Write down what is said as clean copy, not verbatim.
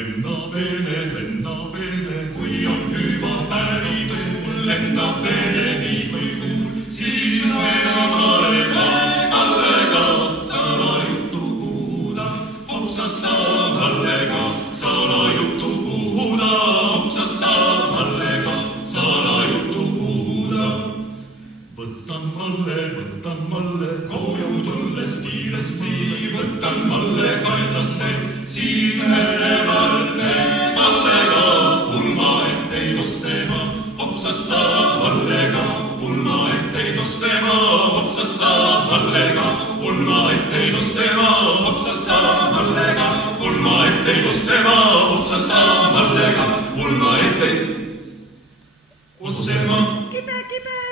Lenna veene, kui on hüüva päevituul, lendab veene nii kui kuul, siis me mallega salajuttu puhuda, hopsas saab mallega salajuttu puhuda, hopsas saab mallega salajuttu puhuda. Võtan malle, koju tulles kiiresti, võtan malle kaelasse, siis me mallega pulma etteid ostema, hopsas saab mallega pulma etteid ostema, hopsas saab mallega pulma etteid ostema, hopsas saab mallega pulma etteid ostema, hopsas saab mallega pulma etteid ostema. Kibe!